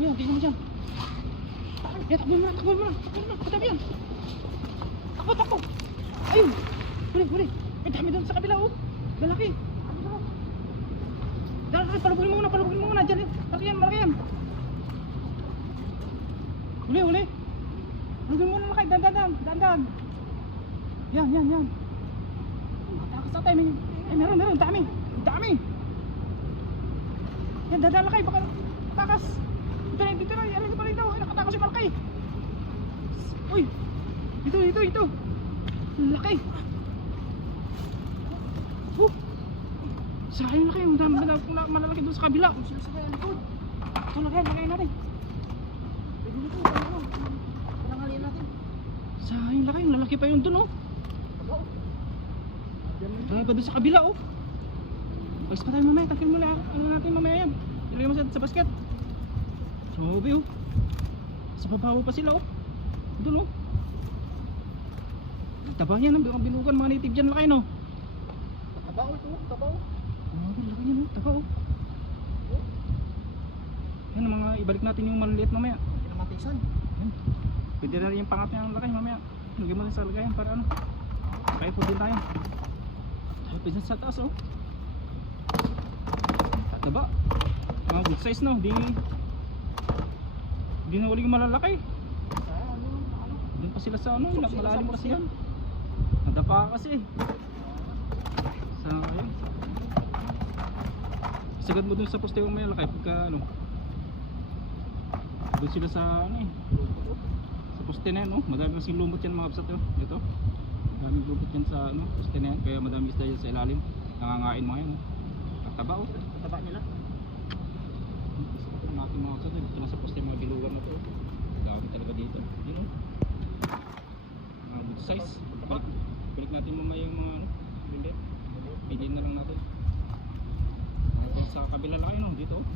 yan, tingnan mo dyan. Yan, takbo mo na, takbo mo na. Patabi yan. Takbo, takbo. Ayun. Huli. May dami doon sa kabila, oh. Lalaki. Lalaki, palubugin mo muna. Dyan, malaki yan. Huli. Palubugin mo na malaki, dandan. Yan. Takas na tayo, meron, dami. Yan, dadala kayo, baka takas. Dito na, alam ko pa rin daw. Nakatakas yung malaki. Uy, ito. Laki. Sayang laki, yung dami malalaki doon sa kabila. Ito, laki natin. Pwede nito, palangalin natin. Sayang laki, lalaki pa yun doon, oh. Dami pa doon sa kabila, oh. Pagis pa tayo mamaya, takil mo lang. Ano natin mamaya yan? Ilagay mo sa basket. Sobe, oh. Sa babaw pa sila, oh. Doon, oh. Taba yan, ang binugan mga native dyan laki, no? Taba, oh. Laki yan, oh. Taba, oh. Yan, mga ibalik natin yung maliliit mamaya. Pinamatisan. Yan. Pwede na rin yung pangat niya ng laki mamaya. Lagyan mo rin sa lagayan para ano. Kaya po din tayo. Tayo pwede sa taas, oh. Taba. Mga good size, no? Di na uling malalaki. Doon pa sila sa ano, malalim kasi yan. Nadapa kasi. Sayang. Sagad mo dun sa poste yung may laki pagka ano. Doon sila sa ano eh. Sa poste na yan, no? Madami kasing lumot yan mga kapsat, oh. Ito. Madaming lumot yan sa ano, poste na yan. Kaya madami isda yan sa ilalim. Nangangain mga yan, oh. Taba, oh. Taba nila. Natin mga kapsat, dito na sa poste mga bilugan na to. Dami talaga dito. Yun, oh. Mga good size. Balik natin mamaya yung mga ano, bilit. Piliin na lang natin. Sa kabila laki, no? Dito, oh.